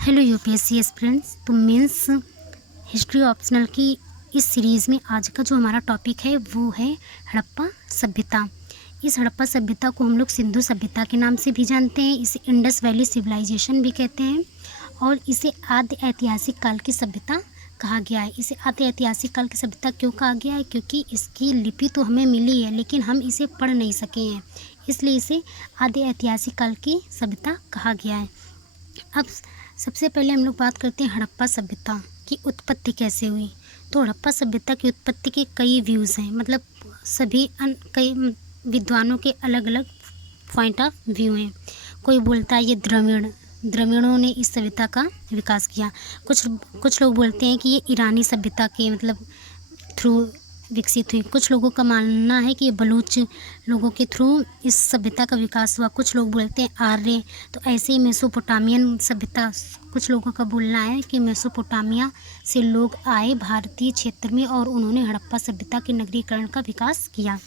Hello UPSC aspirants. तो mains history optional की इस सीरीज़ में आज का जो हमारा टॉपिक है वो है हड़प्पा सभ्यता। इस हड़प्पा सभ्यता को हम लोग सिंधु सभ्यता के नाम से भी जानते हैं, इसे इंडस वैली सिविलाइजेशन भी कहते हैं और इसे आद्य ऐतिहासिक काल की सभ्यता कहा गया है। इसे आद्य ऐतिहासिक काल की सभ्यता क्यों कहा गया है? क्योंकि इसकी लिपि तो हमें मिली है लेकिन हम इसे पढ़ नहीं सके हैं, इसलिए इसे आद्य ऐतिहासिक काल की सभ्यता कहा गया है। अब सबसे पहले हम लोग बात करते हैं हड़प्पा सभ्यता की उत्पत्ति कैसे हुई। तो हड़प्पा सभ्यता की उत्पत्ति के कई व्यूज़ हैं, मतलब सभी कई विद्वानों के अलग अलग पॉइंट ऑफ व्यू हैं। कोई बोलता है ये द्रविड़ों ने इस सभ्यता का विकास किया। कुछ लोग बोलते हैं कि ये ईरानी सभ्यता के मतलब थ्रू विकसित हुई। कुछ लोगों का मानना है कि ये बलूच लोगों के थ्रू इस सभ्यता का विकास हुआ। कुछ लोग बोलते हैं आर्य। तो ऐसे ही मेसोपोटामियन सभ्यता, कुछ लोगों का बोलना है कि मेसोपोटामिया से लोग आए भारतीय क्षेत्र में और उन्होंने हड़प्पा सभ्यता के नगरीकरण का विकास किया।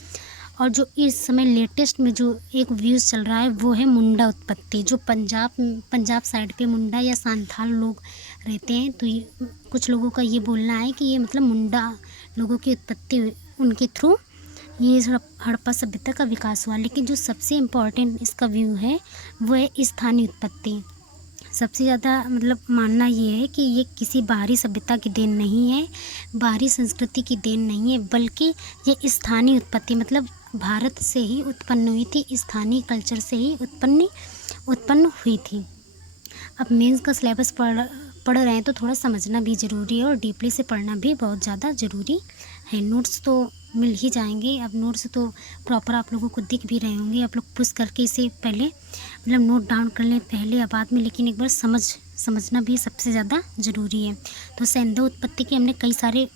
और जो इस समय लेटेस्ट में जो एक व्यूज़ चल रहा है वो है मुंडा उत्पत्ति। जो पंजाब साइड पे मुंडा या सांथाल लोग रहते हैं, तो ये कुछ लोगों का ये बोलना है कि ये मतलब मुंडा लोगों की उत्पत्ति उनके थ्रू ये हड़प्पा सभ्यता का विकास हुआ। लेकिन जो सबसे इम्पोर्टेंट इसका व्यू है वो है स्थानीय उत्पत्ति। सबसे ज़्यादा मतलब मानना ये है कि ये किसी बाहरी सभ्यता की देन नहीं है, बाहरी संस्कृति की देन नहीं है, बल्कि ये स्थानीय उत्पत्ति मतलब भारत से ही उत्पन्न हुई थी, स्थानीय कल्चर से ही उत्पन्न हुई थी। अब मेंस का सिलेबस पढ़ रहे हैं तो थोड़ा समझना भी ज़रूरी है और डीपली से पढ़ना भी बहुत ज़्यादा ज़रूरी है। नोट्स तो मिल ही जाएंगे। अब नोट्स तो प्रॉपर आप लोगों को दिख भी रहे होंगे। आप लोग पुश करके इसे पहले मतलब नोट डाउन कर लें पहले या बाद में, लेकिन एक बार समझना भी सबसे ज़्यादा ज़रूरी है। तो सिंधु उत्पत्ति के हमने कई सारे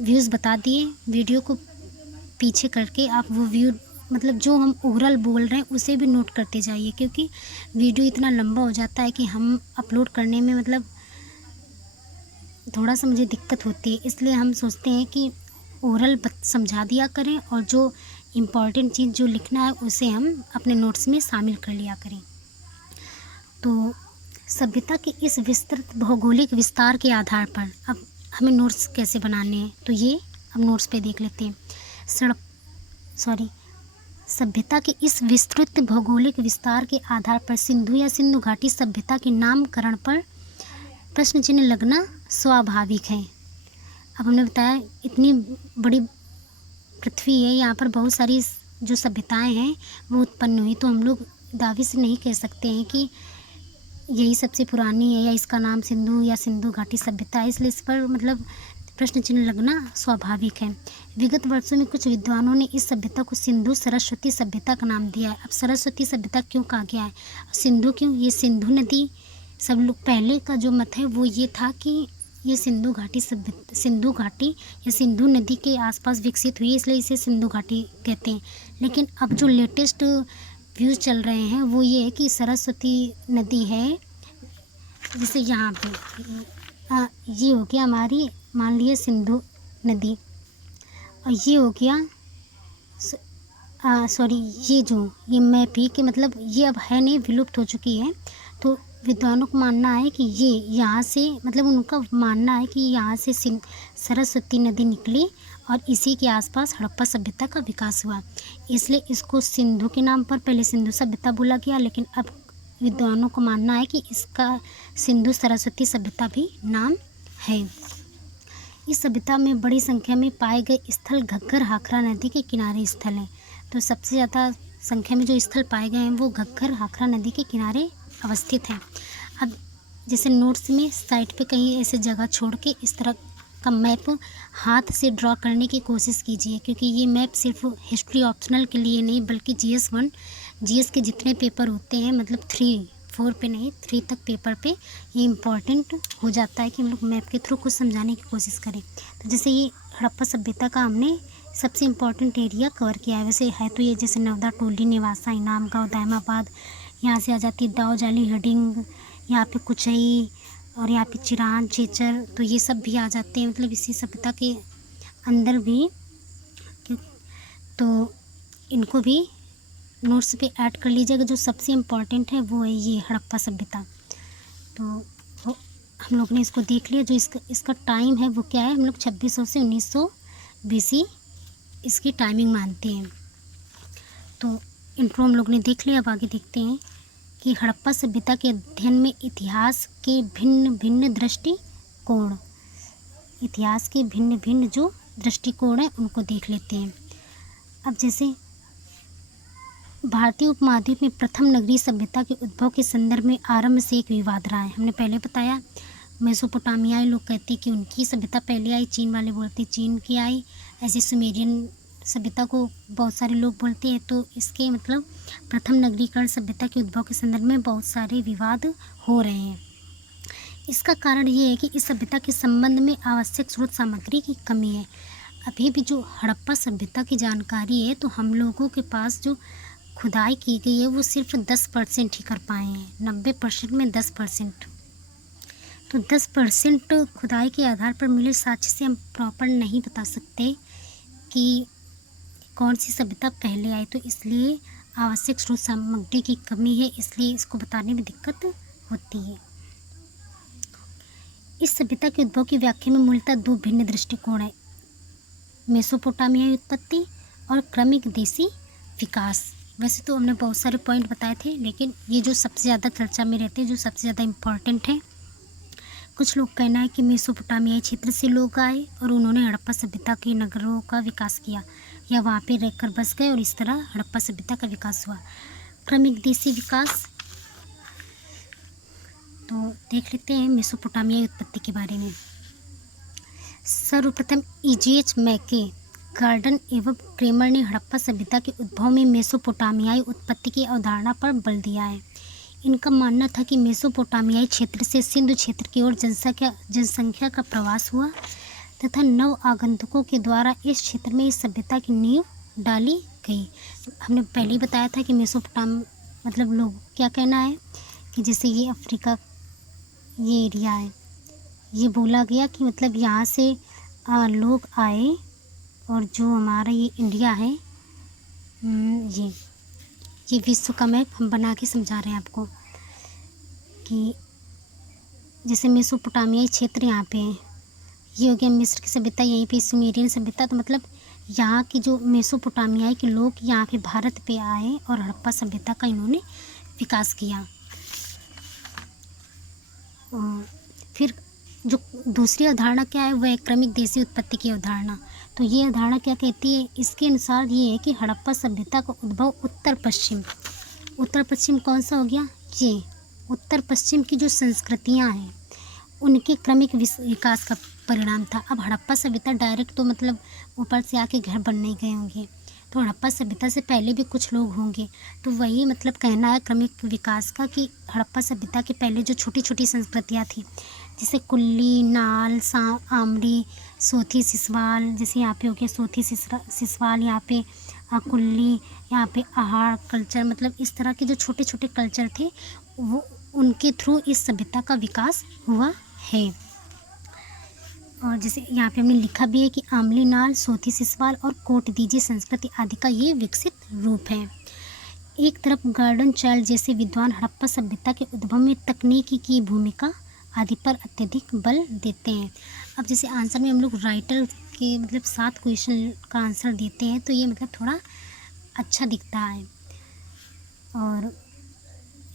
व्यूज़ बता दिए। वीडियो को पीछे करके आप वो व्यू मतलब जो हम ओवरऑल बोल रहे हैं उसे भी नोट करते जाइए, क्योंकि वीडियो इतना लंबा हो जाता है कि हम अपलोड करने में मतलब थोड़ा सा मुझे दिक्कत होती है। इसलिए हम सोचते हैं कि ओवरऑल समझा दिया करें और जो इम्पॉर्टेंट चीज़ जो लिखना है उसे हम अपने नोट्स में शामिल कर लिया करें। तो सभ्यता के इस विस्तृत भौगोलिक विस्तार के आधार पर अब हमें नोट्स कैसे बनाने हैं, तो ये अब नोट्स पे देख लेते हैं। सभ्यता के इस विस्तृत भौगोलिक विस्तार के आधार पर सिंधु या सिंधु घाटी सभ्यता के नामकरण पर प्रश्न चिन्ह लगना स्वाभाविक है। अब हमने बताया इतनी बड़ी पृथ्वी है, यहाँ पर बहुत सारी जो सभ्यताएं हैं वो उत्पन्न हुई, तो हम लोग दावे से नहीं कह सकते हैं कि यही सबसे पुरानी है या इसका नाम सिंधु या सिंधु घाटी सभ्यता है। इसलिए इस पर मतलब प्रश्न चिन्ह लगना स्वाभाविक है। विगत वर्षों में कुछ विद्वानों ने इस सभ्यता को सिंधु सरस्वती सभ्यता का नाम दिया है। अब सरस्वती सभ्यता क्यों कहा गया है, सिंधु क्यों? ये सिंधु नदी, सब लोग पहले का जो मत है वो ये था कि ये सिंधु घाटी या सिंधु नदी के आसपास विकसित हुई, इसलिए इसे सिंधु घाटी कहते हैं। लेकिन अब जो लेटेस्ट व्यूज़ चल रहे हैं वो ये है कि सरस्वती नदी है, जैसे यहाँ पे ये हो गया हमारी मान लिए सिंधु नदी, और ये हो गया ये मैप ही कि मतलब ये अब है नहीं, विलुप्त हो चुकी है। तो विद्वानों को मानना है कि ये यहाँ से मतलब उनका मानना है कि यहाँ से सरस्वती नदी निकली और इसी के आसपास हड़प्पा सभ्यता का विकास हुआ, इसलिए इसको सिंधु के नाम पर पहले सिंधु सभ्यता बोला गया। लेकिन अब विद्वानों को मानना है कि इसका सिंधु सरस्वती सभ्यता भी नाम है। इस सभ्यता में बड़ी संख्या में पाए गए स्थल घग्गर हाखरा नदी के किनारे स्थल हैं। तो सबसे ज़्यादा संख्या में जो स्थल पाए गए हैं वो घग्गर हाखरा नदी के किनारे अवस्थित हैं। अब जैसे नोट्स में साइड पे कहीं ऐसे जगह छोड़ के इस तरह का मैप हाथ से ड्रॉ करने की कोशिश कीजिए, क्योंकि ये मैप सिर्फ हिस्ट्री ऑप्शनल के लिए नहीं बल्कि GS के जितने पेपर होते हैं मतलब 3-4 पे नहीं 3 तक पेपर पे ये इम्पॉर्टेंट हो जाता है कि हम लोग मैप के थ्रू कुछ समझाने की कोशिश करें। तो जैसे ये हड़प्पा सभ्यता का हमने सबसे इम्पॉर्टेंट एरिया कवर किया है। वैसे है तो ये जैसे नवदा, टोली, नेवासा, इनाम गाँव, दायमाबाद, यहाँ से आ जाती है दाऊ जाली, हडिंग, यहाँ पे कुचई और यहाँ पे चिरान, चेचर, तो ये सब भी आ जाते हैं मतलब इसी सभ्यता के अंदर भी। तो इनको भी नोट्स पे ऐड कर लीजिएगा। जो सबसे इम्पॉर्टेंट है वो है ये हड़प्पा सभ्यता। तो हम लोग ने इसको देख लिया। जो इसका टाइम है वो क्या है, हम लोग 2600 से 1900 BC इसकी टाइमिंग मानते हैं। तो इंट्रो हम लोग ने देख लिया। अब आगे देखते हैं कि हड़प्पा सभ्यता के अध्ययन में इतिहास के भिन्न भिन्न दृष्टिकोण, इतिहास के भिन्न भिन्न जो दृष्टिकोण हैं उनको देख लेते हैं। अब जैसे भारतीय उपमहाद्वीप में प्रथम नगरीय सभ्यता के उद्भव के संदर्भ में आरंभ से एक विवाद रहा है। हमने पहले बताया मेसोपोटामियाई लोग कहते हैं कि उनकी सभ्यता पहले आई, चीन वाले बोलते चीन की आई, ऐसे सुमेरियन सभ्यता को बहुत सारे लोग बोलते हैं। तो इसके मतलब प्रथम नगरीकरण सभ्यता के उद्भव के संदर्भ में बहुत सारे विवाद हो रहे हैं। इसका कारण ये है कि इस सभ्यता के संबंध में आवश्यक स्रोत सामग्री की कमी है। अभी भी जो हड़प्पा सभ्यता की जानकारी है तो हम लोगों के पास जो खुदाई की गई है वो सिर्फ 10% ही कर पाए हैं। 90% में 10%। तो 10% खुदाई के आधार पर मिले साक्ष्य से हम प्रॉपर नहीं बता सकते कि कौन सी सभ्यता पहले आई। तो इसलिए आवश्यक स्रोत सामग्री की कमी है, इसलिए इसको बताने में दिक्कत होती है। इस सभ्यता के उद्भव की व्याख्या में मूलतः दो भिन्न दृष्टिकोण है, मेसोपोटामियाई उत्पत्ति और क्रमिक देशी विकास। वैसे तो हमने बहुत सारे पॉइंट बताए थे, लेकिन ये जो सबसे ज़्यादा चर्चा में रहते हैं, जो सबसे ज़्यादा इम्पॉर्टेंट है। कुछ लोग कहना है कि मेसोपोटामियाई क्षेत्र से लोग आए और उन्होंने हड़प्पा सभ्यता के नगरों का विकास किया या वहाँ पे रहकर बस गए और इस तरह हड़प्पा सभ्यता का विकास हुआ। क्रमिक देशी विकास, तो देख लेते हैं मेसोपोटामियाई उत्पत्ति के बारे में। सर्वप्रथम EJ मैके, गार्डन एवं क्रेमर ने हड़प्पा सभ्यता के उद्भव में मेसोपोटामियाई उत्पत्ति की अवधारणा पर बल दिया है। इनका मानना था कि मेसोपोटामियाई क्षेत्र से सिंधु क्षेत्र की ओर जनसंख्या का प्रवास हुआ तथा नव आगंतुकों के द्वारा इस क्षेत्र में इस सभ्यता की नींव डाली गई। हमने पहले ही बताया था कि मतलब लोग क्या कहना है कि जैसे ये अफ्रीका ये एरिया है, ये बोला गया कि मतलब यहाँ से लोग आए और जो हमारा ये इंडिया है, ये विश्व का मैप हम बना के समझा रहे हैं आपको कि जैसे मेसोपोटामियाई क्षेत्र यहाँ पे है, ये हो गया मिस्र की सभ्यता, यहीं पे सुमेरियन सभ्यता। तो मतलब यहाँ की जो मेसोपोटामियाई के लोग यहाँ पे भारत पे आए और हड़प्पा सभ्यता का इन्होंने विकास किया। और फिर जो दूसरी अवधारणा क्या है, वह है क्रमिक देशी उत्पत्ति की अवधारणा। तो ये अवधारणा क्या कहती है, इसके अनुसार ये है कि हड़प्पा सभ्यता का उद्भव उत्तर पश्चिम कौन सा हो गया, ये उत्तर पश्चिम की जो संस्कृतियाँ हैं उनके क्रमिक विकास का परिणाम था। अब हड़प्पा सभ्यता डायरेक्ट तो मतलब ऊपर से आके घर बन नहीं गए होंगे, तो हड़प्पा सभ्यता से पहले भी कुछ लोग होंगे। तो वही मतलब कहना है क्रमिक विकास का कि हड़प्पा सभ्यता के पहले जो छोटी छोटी संस्कृतियाँ थी, जैसे कुल्ली, नाल, आमरी, सोथी, सिसवाल, जैसे यहाँ पे हो गया सोथी सिसवाल, यहाँ पे कुल्ली, यहाँ पे आहार कल्चर, मतलब इस तरह के जो छोटे छोटे कल्चर थे वो उनके थ्रू इस सभ्यता का विकास हुआ है। और जैसे यहाँ पे हमने लिखा भी है कि आमली, नाल, सोथी, सिसवाल और कोट दीजी संस्कृति आदि का ये विकसित रूप है। एक तरफ गार्डन चाइल्ड जैसे विद्वान हड़प्पा सभ्यता के उद्भव में तकनीकी की भूमिका आदि पर अत्यधिक बल देते हैं। अब जैसे आंसर में हम लोग राइटर के मतलब 7 क्वेश्चन का आंसर देते हैं, तो ये मतलब थोड़ा अच्छा दिखता है। और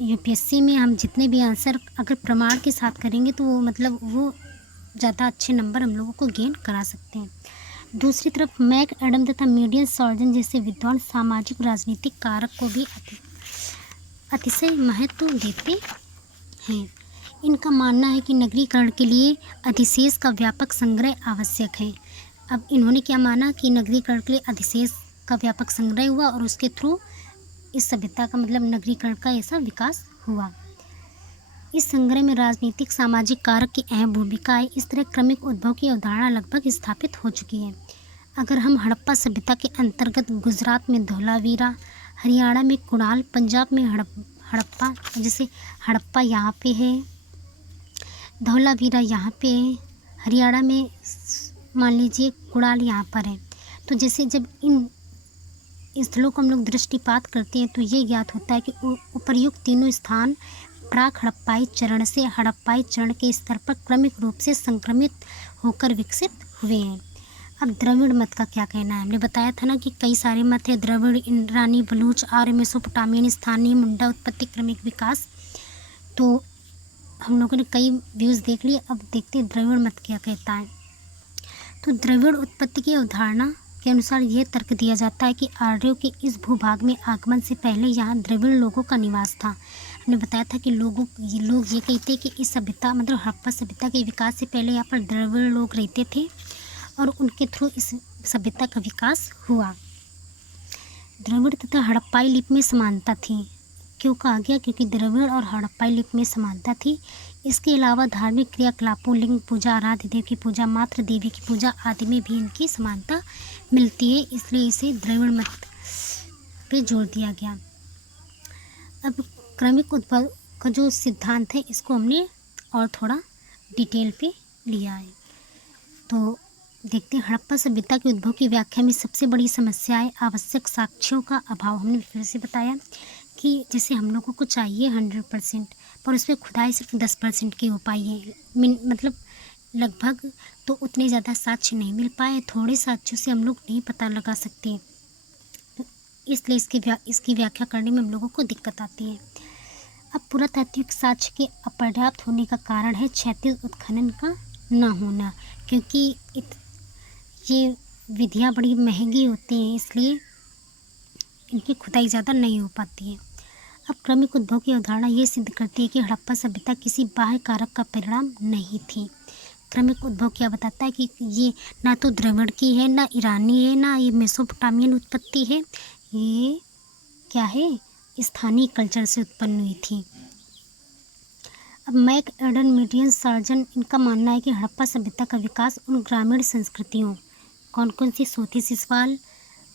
UPSC में हम जितने भी आंसर अगर प्रमाण के साथ करेंगे तो वो मतलब वो ज़्यादा अच्छे नंबर हम लोगों को गेन करा सकते हैं। दूसरी तरफ मैक एडम तथा मीडियन सॉर्जन जैसे विद्वान सामाजिक राजनीतिक कारक को भी अतिशय महत्व देते हैं। इनका मानना है कि नगरीकरण के लिए अधिशेष का व्यापक संग्रह आवश्यक है। अब इन्होंने क्या माना कि नगरीकरण के लिए अधिशेष का व्यापक संग्रह हुआ और उसके थ्रू इस सभ्यता का मतलब नगरीकरण का ऐसा विकास हुआ। इस संग्रह में राजनीतिक सामाजिक कारक की अहम भूमिका है। इस तरह क्रमिक उद्भव की अवधारणा लगभग स्थापित हो चुकी है। अगर हम हड़प्पा सभ्यता के अंतर्गत गुजरात में धौलावीरा, हरियाणा में कुणाल, पंजाब में हड़प्पा, जैसे हड़प्पा यहाँ पे है, धौलावीरा यहाँ पे है, हरियाणा में मान लीजिए कुणाल यहाँ पर है। तो जैसे जब इन स्थलों को हम लोग दृष्टिपात करते हैं तो ये ज्ञात होता है कि उपर्युक्त तीनों स्थान प्राक हड़प्पाई चरण से हड़प्पाई चरण के स्तर पर क्रमिक रूप से संक्रमित होकर विकसित हुए हैं। अब द्रविड़ मत का क्या कहना है? हमने बताया था ना कि कई सारे मत है, द्रविड़, इंद्रानी, बलूच, आर्य, मेसोपोटामियन, स्थानीय, मुंडा, उत्पत्ति, क्रमिक विकास। तो हम लोगों ने कई व्यूज़ देख लिए, अब देखते हैं द्रविड़ मत क्या कहता है। तो द्रविड़ उत्पत्ति की अवधारणा के अनुसार यह तर्क दिया जाता है कि आर्यों के इस भूभाग में आगमन से पहले यहाँ द्रविड़ लोगों का निवास था। हमने बताया था कि लोग ये कहते हैं कि इस सभ्यता मतलब हड़प्पा सभ्यता के विकास से पहले यहाँ पर द्रविड़ लोग रहते थे और उनके थ्रू इस सभ्यता का विकास हुआ। द्रविड़ तथा हड़प्पाई लिपि में समानता थी। क्यों कहा गया? क्योंकि द्रविड़ और हड़प्पाई लिपि में समानता थी। इसके अलावा धार्मिक क्रियाकलापों, लिंग पूजा, आराध्य देव की पूजा, मातृ देवी की पूजा आदि में भी इनकी समानता मिलती है, इसलिए इसे द्रविड़ मत पे जोर दिया गया। अब क्रमिक उद्भव का जो सिद्धांत है इसको हमने और थोड़ा डिटेल पे लिया है। तो देखते हैं, हड़प्पा सभ्यता के उद्भव की व्याख्या में सबसे बड़ी समस्या है आवश्यक साक्ष्यों का अभाव। हमने फिर से बताया कि जैसे हम लोगों को चाहिए 100%, पर उस पर खुदाई सिर्फ 10% की हो पाई है, मतलब लगभग तो उतने ज़्यादा साक्ष्य नहीं मिल पाए। थोड़े साक्ष्यों से हम लोग नहीं पता लगा सकते, तो इसलिए इसकी व्याख्या करने में हम लोगों को दिक्कत आती है। अब पुरातात्विक साक्ष्य के अपर्याप्त होने का कारण है क्षैतिज उत्खनन का न होना, क्योंकि ये विधियाँ बड़ी महंगी होती हैं, इसलिए इनकी खुदाई ज़्यादा नहीं हो पाती है। अब क्रमिक उद्भव की अवधारणा ये सिद्ध करती है कि हड़प्पा सभ्यता किसी बाह्य कारक का परिणाम नहीं थी। क्रमिक उद्भव क्या बताता है कि ये ना तो द्रविड़ की है, ना ईरानी है, ना ये मेसोपोटामियन उत्पत्ति है, ये क्या है? स्थानीय कल्चर से उत्पन्न हुई थी। अब मैक एडन, मीडियन, सार्जन, इनका मानना है कि हड़प्पा सभ्यता का विकास उन ग्रामीण संस्कृतियों, कौन कौन सी? सोती सिसवाल,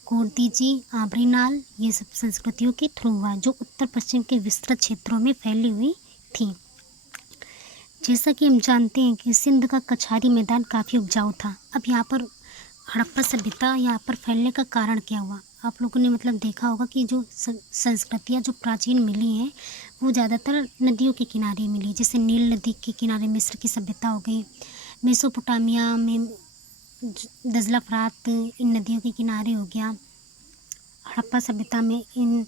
कोर्दीजी, आबरीनाल, ये सब संस्कृतियों के थ्रू हुआ जो उत्तर पश्चिम के विस्तृत क्षेत्रों में फैली हुई थी। जैसा कि हम जानते हैं कि सिंध का कछारी मैदान काफ़ी उपजाऊ था। अब यहाँ पर हड़प्पा सभ्यता यहाँ पर फैलने का कारण क्या हुआ? आप लोगों ने मतलब देखा होगा कि जो संस्कृतियाँ जो प्राचीन मिली हैं वो ज़्यादातर नदियों के किनारे मिली। जैसे नील नदी के किनारे मिस्र की सभ्यता हो गई, मेसोपोटामिया में दजला फरात इन नदियों के किनारे हो गया, हड़प्पा सभ्यता में इन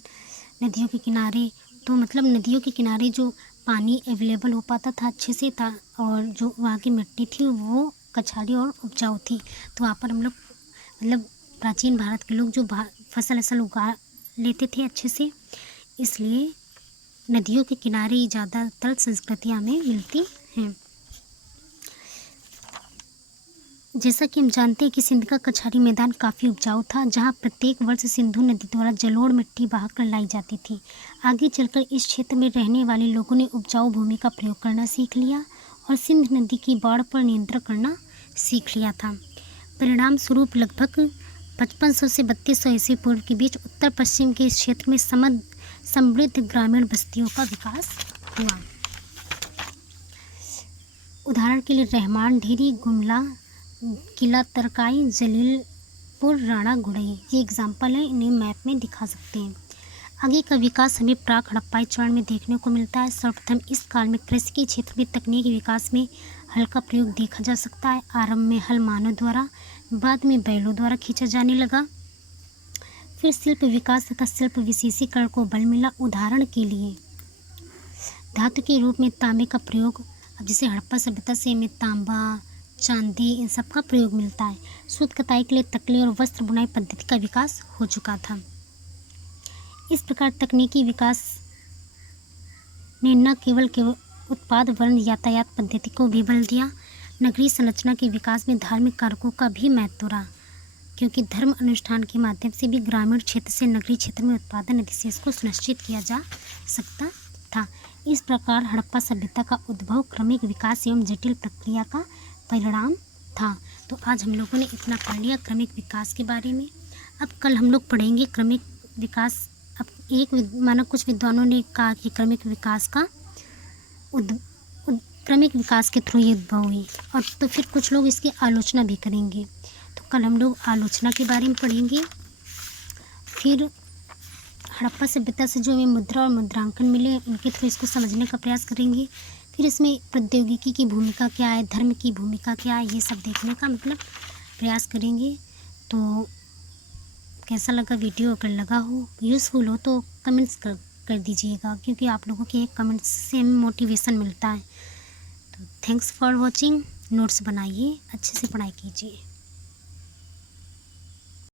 नदियों के किनारे। तो मतलब नदियों के किनारे जो पानी अवेलेबल हो पाता था अच्छे से था, और जो वहाँ की मिट्टी थी वो कछारी और उपजाऊ थी। तो वहाँ पर हम लोग मतलब प्राचीन भारत के लोग जो फसल उगा लेते थे अच्छे से, इसलिए नदियों के किनारे ज़्यादातर संस्कृतियाँ हमें मिलती हैं। जैसा कि हम जानते हैं कि सिंध का कछारी मैदान काफ़ी उपजाऊ था, जहां प्रत्येक वर्ष सिंधु नदी द्वारा जलोढ़ मिट्टी बहाकर लाई जाती थी। आगे चलकर इस क्षेत्र में रहने वाले लोगों ने उपजाऊ भूमि का प्रयोग करना सीख लिया और सिंध नदी की बाढ़ पर नियंत्रण करना सीख लिया था। परिणाम स्वरूप लगभग 5500 से 3200 ईस्वी पूर्व के बीच उत्तर पश्चिम के इस क्षेत्र में समृद्ध ग्रामीण बस्तियों का विकास हुआ। उदाहरण के लिए रहमान ढेरी, गुमला, किला तरकाई, जलीलपुर, राणा गुड़ई, ये एग्जाम्पल है, इन्हें मैप में दिखा सकते हैं। आगे का विकास हमें प्राक हड़प्पाई चरण में देखने को मिलता है। सर्वप्रथम इस काल में कृषि के क्षेत्र में तकनीकी विकास में हल का प्रयोग देखा जा सकता है। आरंभ में हल मानव द्वारा, बाद में बैलों द्वारा खींचा जाने लगा। फिर शिल्प विकास तथा शिल्प विशेषीकरण को बल मिला। उदाहरण के लिए धातु के रूप में तांबे का प्रयोग, अब जैसे हड़प्पा सभ्यता से हमें तांबा, चांदी, इन सब का प्रयोग मिलता है। सूत कताई के लिए तकले और वस्त्र बुनाई पद्धति का विकास हो चुका था। इस प्रकार तकनीकी विकास ने न केवल उत्पाद वर्ण यातायात पद्धति को भी बल दिया, नगरीय संरचना के विकास में धार्मिक कारकों का भी महत्व रहा, क्योंकि धर्म अनुष्ठान के माध्यम से भी ग्रामीण क्षेत्र से नगरीय क्षेत्र में उत्पादन अधिशेष को सुनिश्चित किया जा सकता था। इस प्रकार हड़प्पा सभ्यता का उद्भव क्रमिक विकास एवं जटिल प्रक्रिया का परिणाम था। तो आज हम लोगों ने इतना पढ़ लिया क्रमिक विकास के बारे में। अब कल हम लोग पढ़ेंगे क्रमिक विकास। अब मानो कुछ विद्वानों ने कहा कि क्रमिक विकास के थ्रू ये उद्भव हुई, और तो फिर कुछ लोग इसकी आलोचना भी करेंगे। तो कल हम लोग आलोचना के बारे में पढ़ेंगे। फिर हड़प्पा सभ्यता से जो हमें मुद्रा और मुद्रांकन मिले उनके थ्रू इसको समझने का प्रयास करेंगे। फिर इसमें प्रौद्योगिकी की भूमिका क्या है, धर्म की भूमिका क्या है, ये सब देखने का प्रयास करेंगे। तो कैसा लगा वीडियो? अगर लगा हो, यूज़फुल हो तो कमेंट्स कर दीजिएगा, क्योंकि आप लोगों के कमेंट्स से हमें मोटिवेशन मिलता है। तो थैंक्स फॉर वॉचिंग। नोट्स बनाइए, अच्छे से पढ़ाई कीजिए।